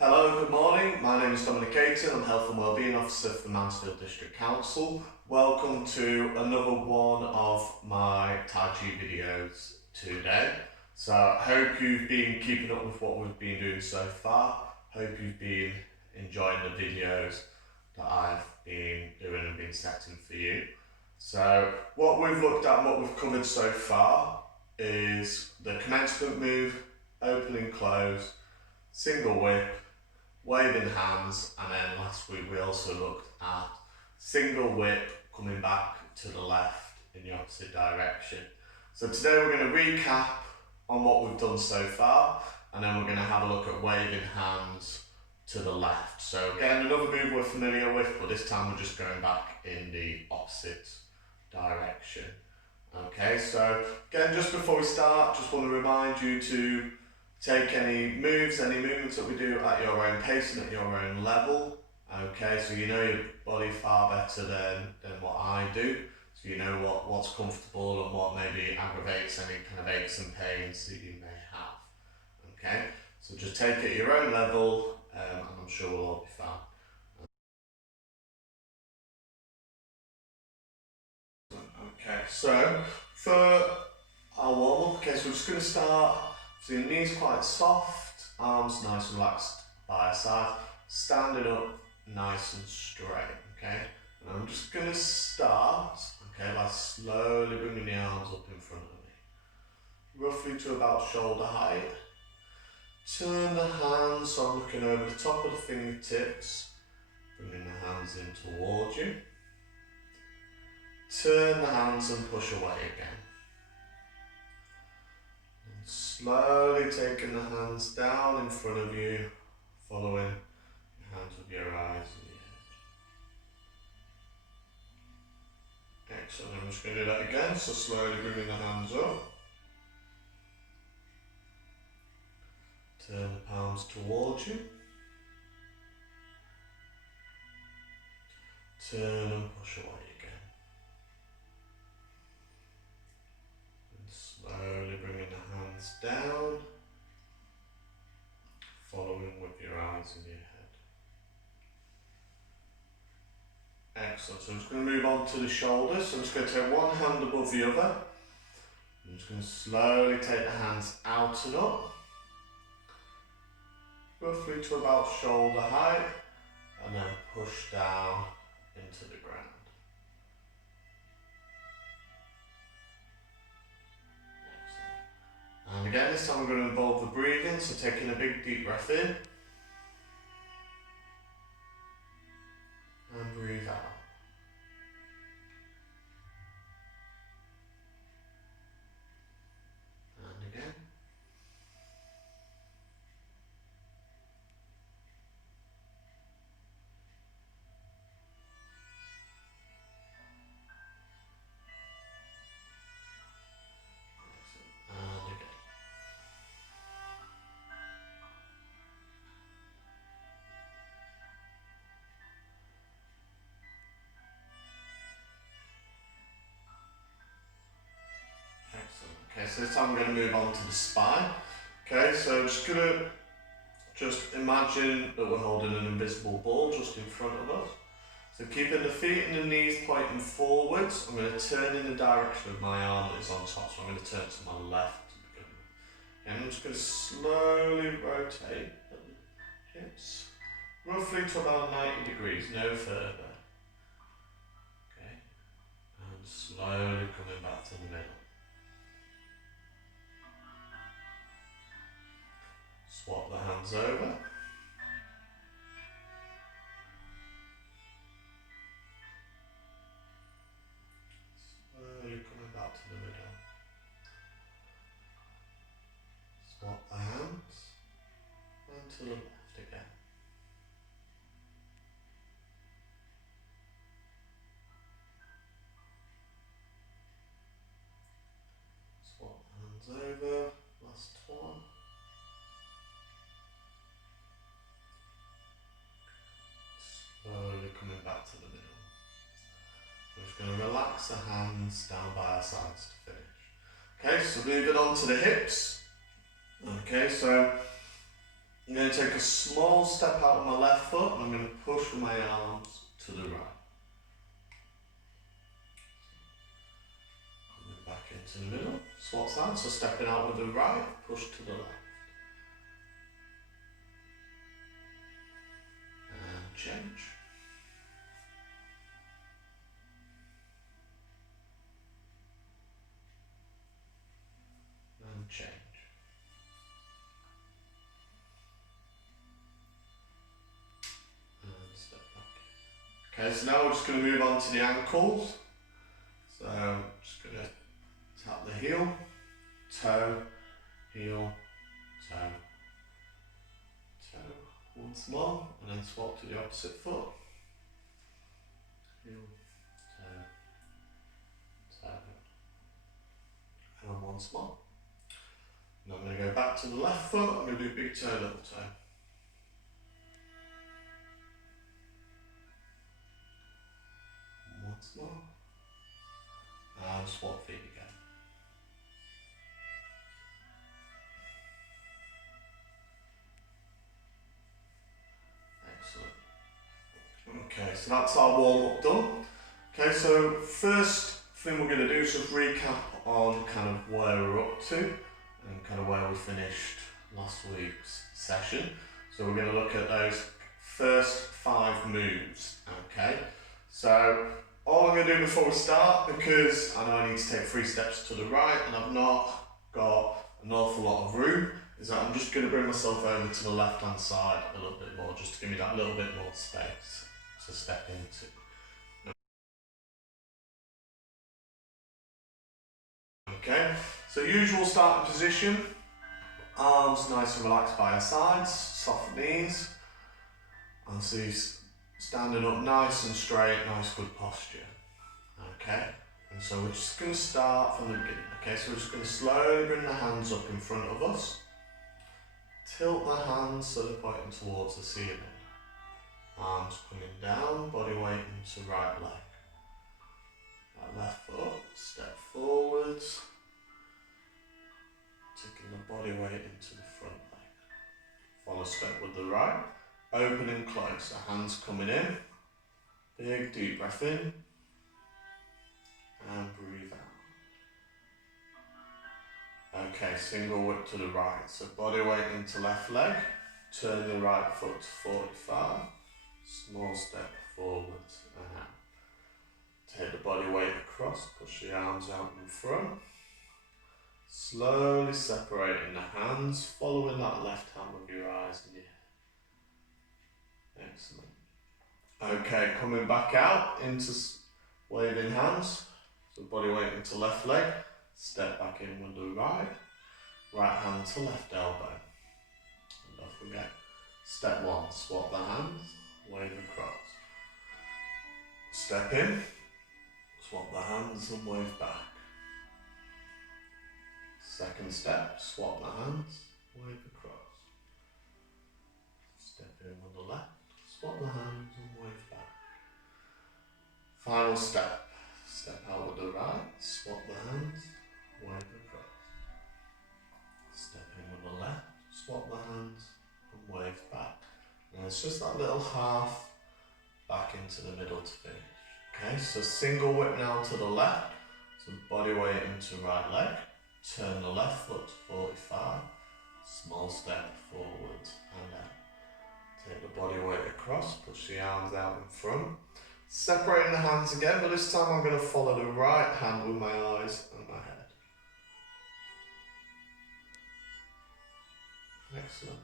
Hello, good morning. My name is Dominic Ayton. I'm Health and Wellbeing Officer for Mansfield District Council. Welcome to another one of my Tai Chi videos today. So I hope you've been keeping up with what we've been doing so far. Hope you've been enjoying the videos that I've been doing and been setting for you. So what we've looked at and what we've covered so far is the commencement move, opening, close, single whip, waving hands, and then last week we also looked at single whip coming back to the left in the opposite direction. So today we're going to recap on what we've done so far, and then we're going to have a look at waving hands to the left. So again, another move we're familiar with, but this time we're just going back in the opposite direction. Okay, so again, just before we start, just want to remind you to take any moves, any movements that we do at your own pace and at your own level. Okay, so you know your body far better than what I do. So you know what's comfortable and what maybe aggravates any kind of aches and pains that you may have. Okay, so just take it at your own level, and I'm sure we'll all be fine. Okay, so for our warm up, okay, so we're just going to start. So your knees quite soft, arms nice and relaxed by your side, standing up nice and straight, okay? And I'm just going to start, okay, by slowly bringing the arms up in front of me, roughly to about shoulder height. Turn the hands, so I'm looking over the top of the fingertips, bringing the hands in towards you. Turn the hands and push away again. Slowly taking the hands down in front of you, following your hands with your eyes and your head. Excellent, I'm just going to do that again, so slowly bringing the hands up. Turn the palms towards you. Turn and push away again. And slowly bringing the hands down, following with your eyes and your head. Excellent, so I'm just going to move on to the shoulders. So I'm just going to take one hand above the other. I'm just going to slowly take the hands out and up, roughly to about shoulder height, and then push down into the ground. Excellent. And again, this time we're going to involve the breathing, so taking a big deep breath in, and breathe out. And again. And again. Excellent. Okay, so this time I'm going to move on to the spine. Okay, so just going to imagine that we're holding an invisible ball just in front of us. So keeping the feet and the knees pointing forwards, I'm going to turn in the direction of my arm that is on top. So I'm going to turn to my left to begin with. And I'm just going to slowly rotate the hips, roughly to about 90 degrees, no further. Okay, and slowly coming back to the middle. Swap the hands over. Slowly coming back to the middle. Swap the hands and to the left again. Swap the hands over. Last one. Slowly coming back to the middle. We're just going to relax the hands down by our sides to finish. Okay, so moving on to the hips. Okay, so I'm going to take a small step out with my left foot and I'm going to push with my arms to the right. Coming back into the middle, swap that, so stepping out with the right, push to the left. And change. And change. And step back. Okay, so now we're just going to move on to the ankles. So I'm just going to tap the heel, toe, heel, toe, toe. Once more, and then swap to the opposite foot. Heel, toe, toe. And once more. And I'm going to go back to the left foot, I'm going to do big toe, little toe. And once more. And swap feet again. Excellent. Okay, so that's our warm up done. Okay, so first thing we're going to do is just recap on kind of where we're up to and kind of where we finished last week's session. So we're going to look at those first 5 moves. Okay, so all I'm going to do before we start, because I know I need to take 3 steps to the right and I've not got an awful lot of room, is that I'm just going to bring myself over to the left hand side a little bit more, just to give me that little bit more space to step into. Okay, so usual starting position, arms nice and relaxed by our sides, soft knees, and so you're standing up nice and straight, nice good posture. Okay, and so we're just going to start from the beginning. Okay, so we're just going to slowly bring the hands up in front of us, tilt the hands so they're pointing towards the ceiling, arms coming down, body weight into right leg. That left foot, step forwards, taking the body weight into the front leg. Follow step with the right, open and close, so hands coming in, big deep breath in, and breathe out. Okay, single whip to the right, so body weight into left leg, turn the right foot to 45, small step forwards and out. Take the body weight across, push the arms out in front. Slowly separating the hands, following that left hand with your eyes and your head. Excellent. Okay, coming back out into waving hands. So body weight into left leg, step back in with the right. Right hand to left elbow. And don't forget, step 1, swap the hands, wave across. Step in, swap the hands and wave back. Second step, swap the hands, wave across. Step in with the left, swap the hands and wave back. Final step, step out with the right, swap the hands, wave across. Step in with the left, swap the hands and wave back. And it's just that little half back into the middle to finish. Okay, so single whip now to the left, so body weight into right leg. Turn the left foot to 45, small step forwards and out. Take the body weight across, push the arms out in front. Separating the hands again, but this time I'm going to follow the right hand with my eyes and my head. Excellent.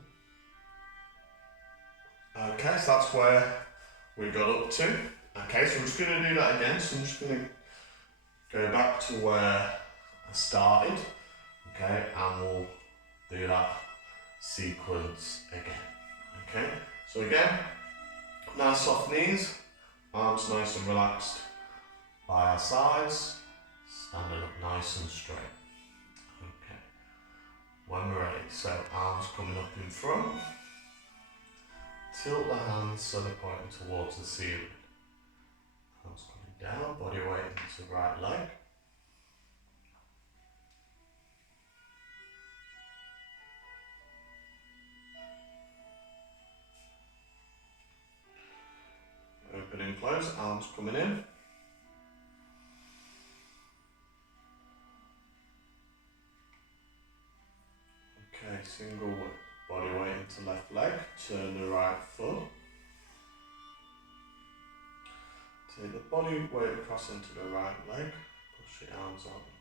Okay, so that's where we got up to. Okay, so we're just going to do that again, so I'm just going to go back to where I started. Okay, and we'll do that sequence again. Okay, so again, nice soft knees, arms nice and relaxed by our sides, standing up nice and straight. Okay, when we're ready, so arms coming up in front, tilt the hands so they're pointing towards the ceiling. Arms coming down, body weight into right leg. arms coming in. Okay, single weight, body weight into left leg, turn the right foot. Take the body weight across into the right leg, push your arms out in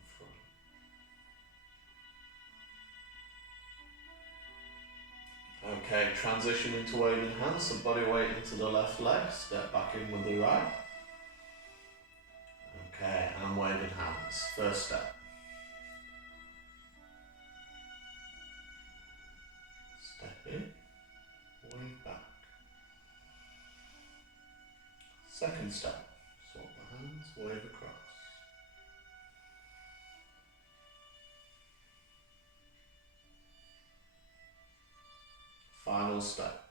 front. Okay, transition into waving hands, so body weight into the left leg, step back in with the right. Okay, and waving hands, first step. Step in, wave back. Second step, swap the hands, wave across. Final step.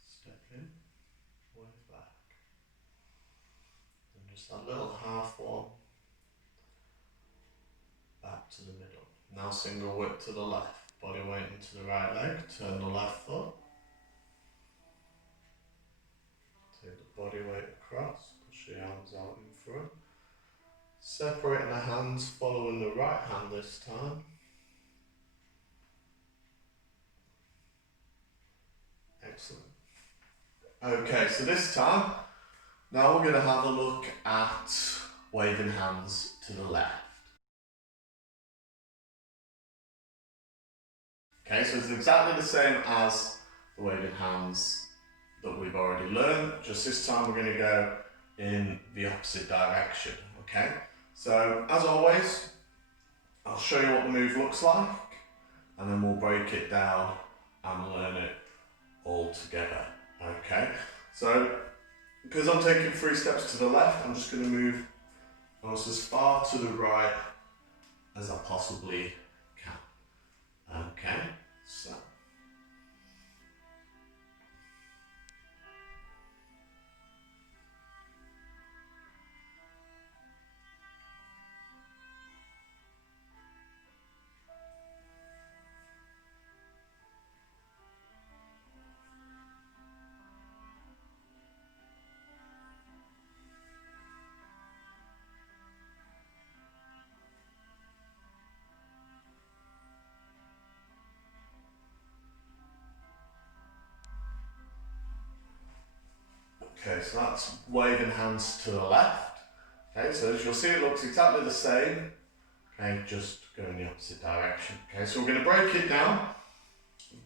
Step in, wave back. And just that little half one, back to the middle. Now single whip to the left, body weight into the right leg, turn the left foot. Take the body weight across, push the arms out in front. Separating the hands, following the right hand this time. Excellent. Okay, so this time, now we're going to have a look at waving hands to the left. Okay, so it's exactly the same as the waving hands that we've already learned, just this time we're going to go in the opposite direction, okay? So, as always, I'll show you what the move looks like, and then we'll break it down and learn it all together, okay? So, because I'm taking 3 steps to the left, I'm just going to move almost as far to the right as I possibly can, okay? So, okay, so that's waving hands to the left. Okay, so as you'll see, it looks exactly the same. Okay, just go in the opposite direction. Okay, so we're going to break it down.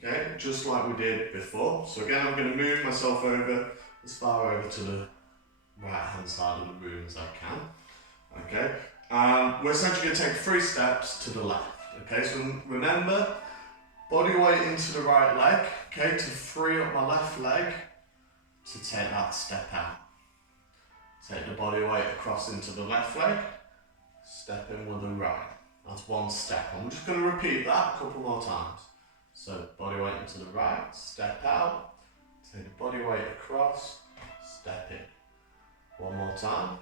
Okay, just like we did before. So again, I'm going to move myself over as far over to the right hand side of the room as I can. Okay, we're essentially going to take 3 steps to the left. Okay, so remember, body weight into the right leg. Okay, to free up my left leg to take that step out. Take the body weight across into the left leg, step in with the right. That's 1 step. I'm just going to repeat that a couple more times. So body weight into the right, step out, take the body weight across, step in. 1 more time.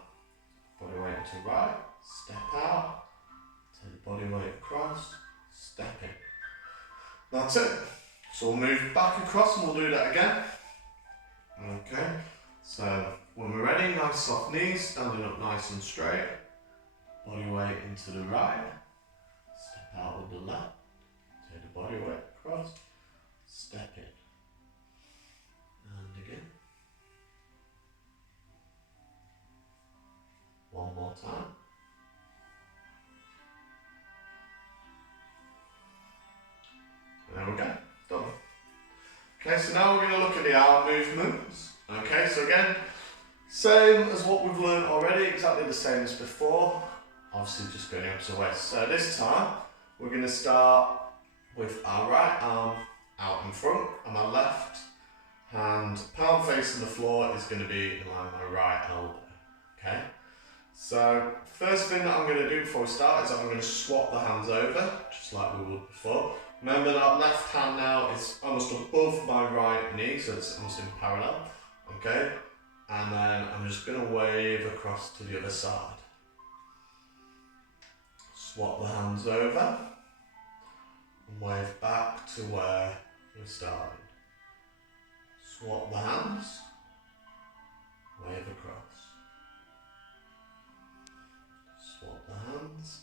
Body weight into the right, step out, take the body weight across, step in. That's it. So we'll move back across and we'll do that again. Okay, so when we're ready, nice soft knees, standing up nice and straight. Body weight into the right, step out with the left, take the body weight across, step in. And again. 1 more time. There we go, done. Okay, so now we're going to look at the arm movements. Okay, so again, same as what we've learned already, exactly the same as before. Obviously just going the opposite way. So this time, we're going to start with our right arm out in front, and my left hand, palm facing the floor, is going to be in line with my right elbow. Okay? So, first thing that I'm going to do before we start is I'm going to swap the hands over, just like we would before. Remember that left hand now is almost above my right knee, so it's almost in parallel. Okay? And then I'm just going to wave across to the other side. Swap the hands over and wave back to where we started. swap the hands, wave across. Swap the hands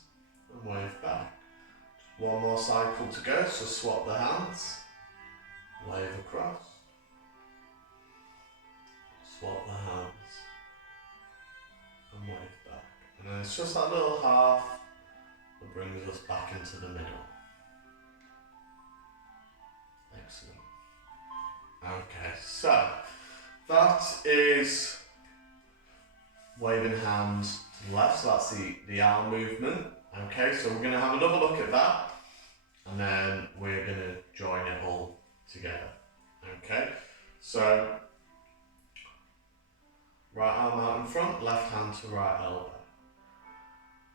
and wave back. Just one more cycle to go, so swap the hands, wave across. Swap the hands and wave back. And then it's just that little half that brings us back into the middle. Excellent. Okay, so that is waving hands to the left, so that's the arm movement. Okay, so we're going to have another look at that, and then we're going to join it all together. Okay, so right arm out in front, left hand to right elbow.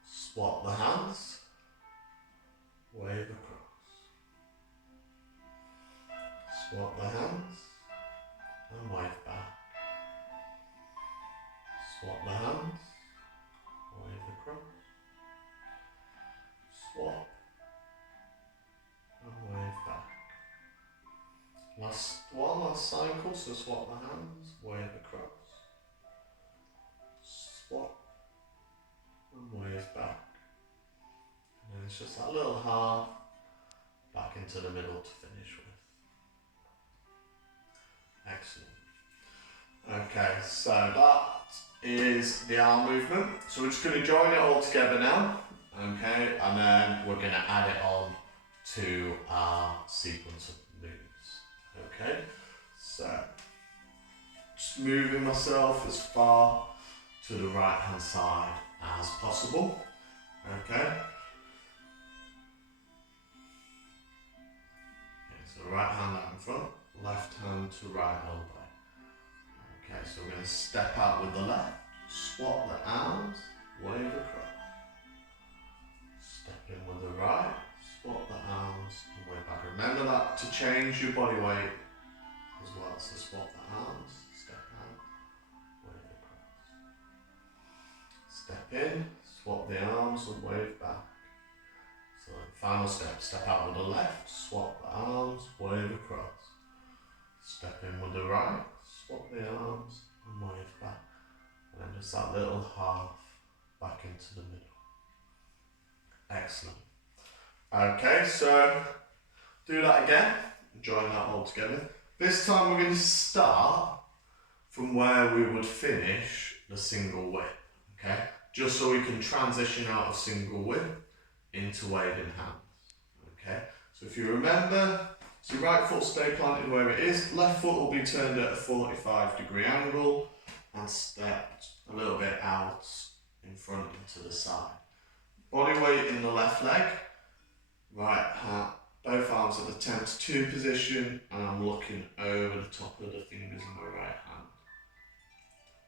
Swap the hands, wave across. Swap the hands and wave back. Swap the hands, wave across. Swap and wave back. Last cycle, so swap the hands, wave across. Swap and wave back. And then it's just that little half back into the middle to finish with. Excellent. Okay, so that is the arm movement. So we're just going to join it all together now. Okay, and then we're going to add it on to our sequence of moves. Okay, so just moving myself as far to the right hand side as possible. Okay. So right hand out in front, left hand to right elbow. Okay, so we're going to step out with the left, swap the arms, wave across. Step in with the right, swap the arms and wave back. Remember that to change your body weight as well. So swap the arms, step out, wave across. Step in, swap the arms and wave back. So final step, step out with the left, swap the arms, wave across. Step in with the right, swap the arms and wave back. And then just that little half back into the middle. Excellent. Okay, so do that again, join that all together. This time we're going to start from where we would finish the single whip, okay? Just so we can transition out of single whip into waving hands, okay? So if you remember, so right foot stay planted where it is, left foot will be turned at a 45-degree angle and stepped a little bit out in front and to the side. Body weight in the left leg, right hand, both arms at the 10-2 position, and I'm looking over the top of the fingers in my right hand.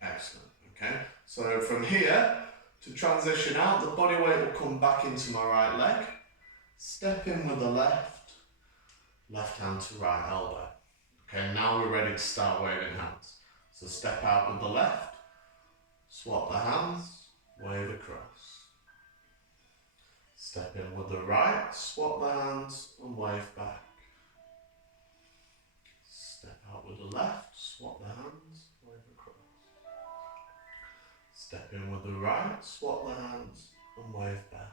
Excellent, okay? So from here, to transition out, the body weight will come back into my right leg, step in with the left, left hand to right elbow. Okay, now we're ready to start waving hands. So step out with the left, swap the hands, wave across. Step in with the right, swap the hands and wave back. Step out with the left, swap the hands, wave across. Step in with the right, swap the hands and wave back.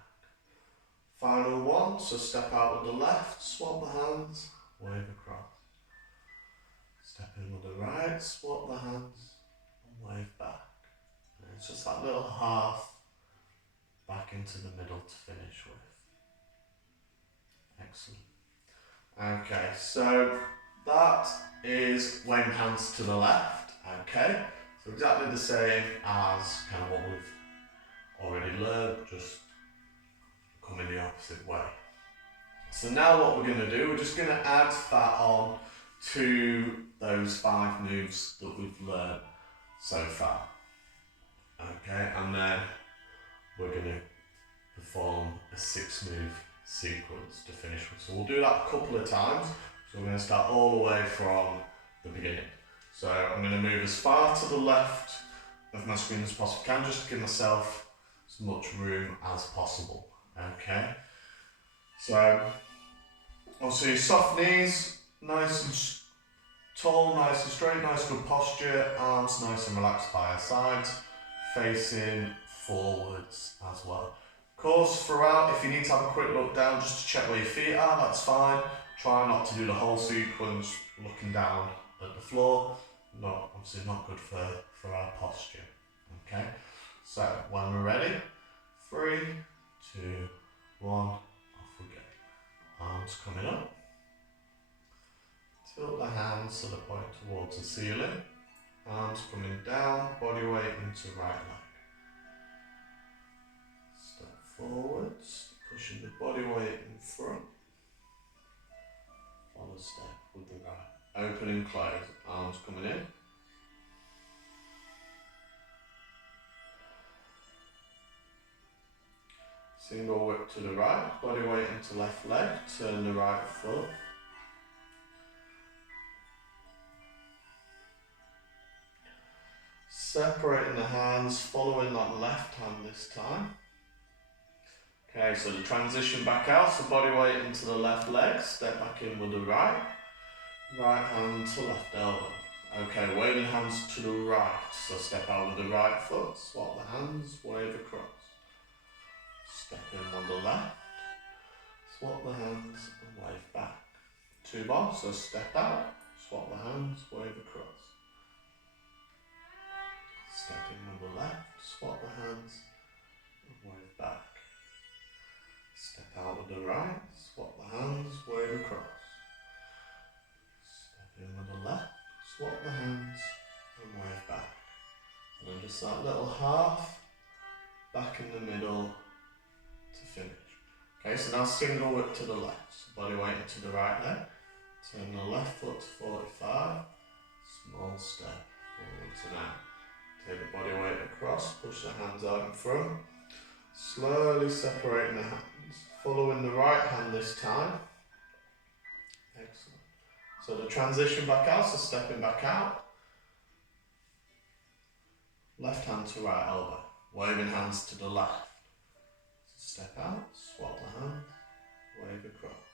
Final one, so step out with the left, swap the hands, wave across. Step in with the right, swap the hands and wave back. And it's just that little half back into the middle to finish with. Excellent. Okay, so that is waving hands to the left. Okay, so exactly the same as kind of what we've already learned, just coming the opposite way. So now what we're going to do, we're just going to add that on to those 5 moves that we've learned so far. Okay, and then we're going to perform a 6-move sequence to finish with. So we'll do that a couple of times. So we're going to start all the way from the beginning. So I'm going to move as far to the left of my screen as possible. I can just give myself as much room as possible. Okay. So obviously soft knees, nice Tall, nice and straight, nice good posture, arms nice and relaxed by our sides, facing forwards as well. Of course, throughout, if you need to have a quick look down just to check where your feet are, that's fine. Try not to do the whole sequence looking down at the floor. Obviously not good for our posture. Okay, so when we're ready, 3, 2, 1, off we go. Arms coming up. Tilt the hands so they point towards the ceiling. Arms coming down, body weight into right leg. Step forwards, pushing the body weight in front. Follow step with the right. Open and close, arms coming in. Single whip to the right, body weight into left leg, turn the right foot. Separating the hands, following that left hand this time. Okay, so the transition back out, so body weight into the left leg, step back in with the right. Right hand to left elbow. Okay, waving hands to the right, so step out with the right foot, swap the hands, wave across. Step in with the left, swap the hands and wave back. 2 bar, so step out, swap the hands, wave across. Step in with the left, swap the hands and wave back. Step out with the right, swap the hands, wave across. Step in with the left, swap the hands and wave back. And then just that little half back in the middle to finish. Okay, so now single whip to the left, so body weight into the right leg. Turn the left foot to 45, small step forward to now. Take the body weight across, push the hands out in front. Slowly separating the hands, following the right hand this time. Excellent. So the transition back out, so stepping back out. Left hand to right elbow, waving hands to the left. So step out, swap the hands, wave across.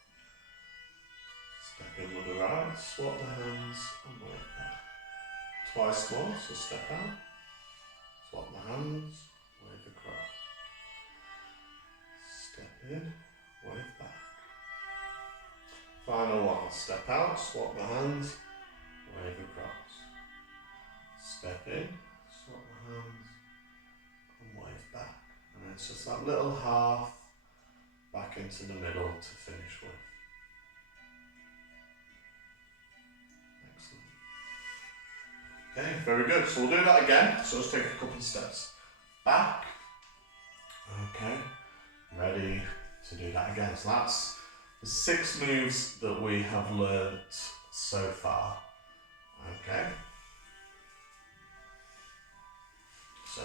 Step in with the right, swap the hands and wave back. Twice more, so step out, swap the hands, wave across. Step in, wave back. Final one, step out, swap the hands, wave across. Step in, swap the hands and wave back. And then it's just that little half back into the middle to finish with. Excellent. Okay, very good. So we'll do that again. So let's take a couple of steps back. Okay, ready to do that again. So that's the 6 moves that we have learnt so far. Okay. So,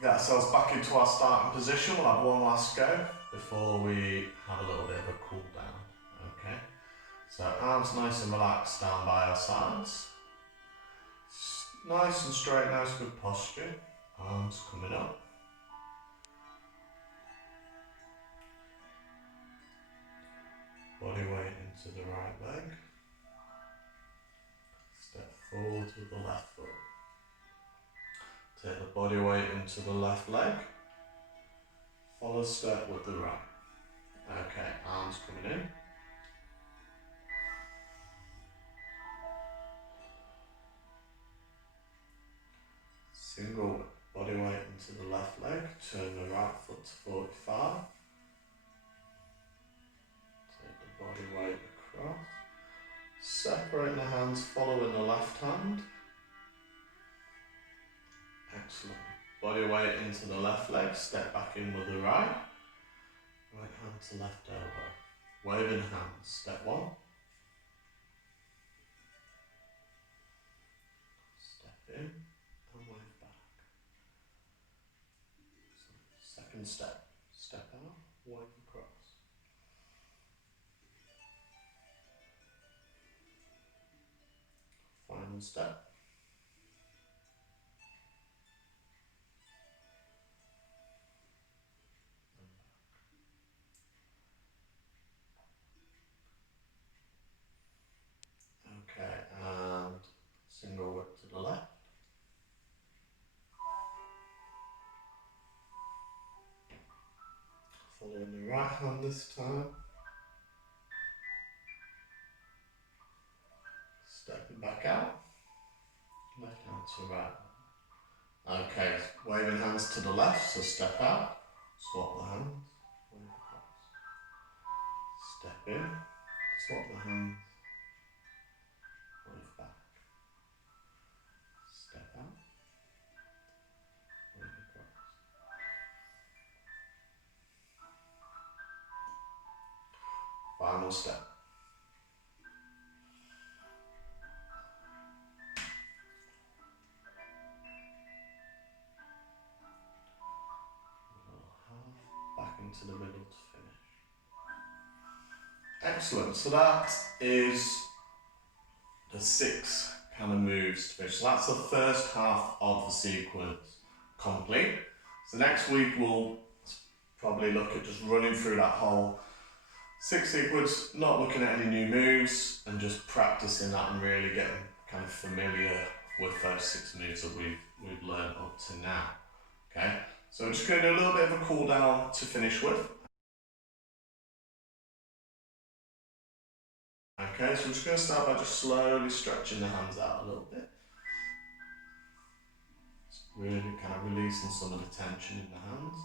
get ourselves back into our starting position. We'll have one last go before we have a little bit of a cool down. Okay. So arms nice and relaxed down by our sides. Nice and straight, nice good posture. Arms coming up. Body weight into the right leg. Step forward with the left foot. Take the body weight into the left leg. Follow step with the right. Okay, arms coming in. Single body weight into the left leg. Turn the right foot to 45. Take the body weight across. Separate the hands, following the left hand. Excellent. Body weight into the left leg, step back in with the right. Right hand to left elbow. Waving hands, step 1. Step in and wave back. So, second step, step out, wave across. Final step. Okay, Following the right hand this time. Stepping back out. Left hand to right. Okay, waving hands to the left, so step out. Swap the hands. Wave across. Step in. Swap the hands. Wave back. Step out. Wave across. Final step. Back into the middle to finish. Excellent. So that is the 6 kind of moves to finish. So that's the first half of the sequence complete. So next week we'll probably look at just running through that whole 6 sequence, not looking at any new moves and just practicing that and really getting kind of familiar with those 6 moves that we've learned up to now. Okay, so I'm just going to do a little bit of a cool down to finish with. Okay, so I'm just going to start by just slowly stretching the hands out a little bit. Just really kind of releasing some of the tension in the hands.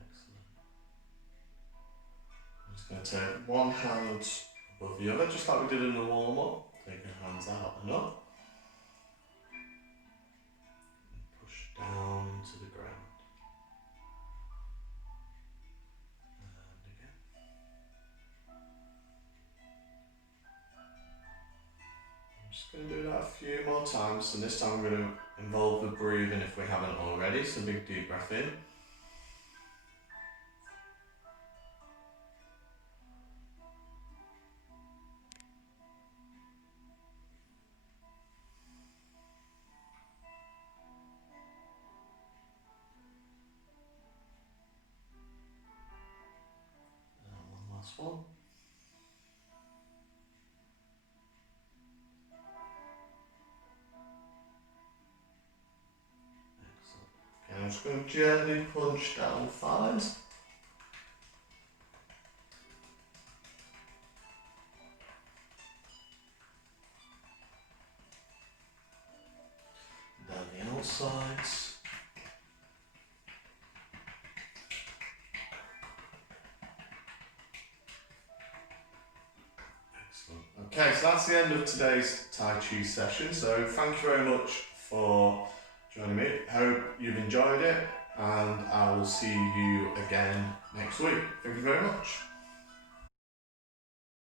Excellent. I'm just going to take one hand above the other, just like we did in the warm-up. Take your hands out and up. And push down into the ground. Just going to do that a few more times, and this time we're going to involve the breathing if we haven't already, so big deep breath in. And one last one. Excellent. Okay, I'm just going to gently punch down the thighs. Down the outsides. Excellent. Okay, so that's the end of today's Tai Chi session. So thank you very much for joining me. Hope you've enjoyed it, and I will see you again next week. Thank you very much.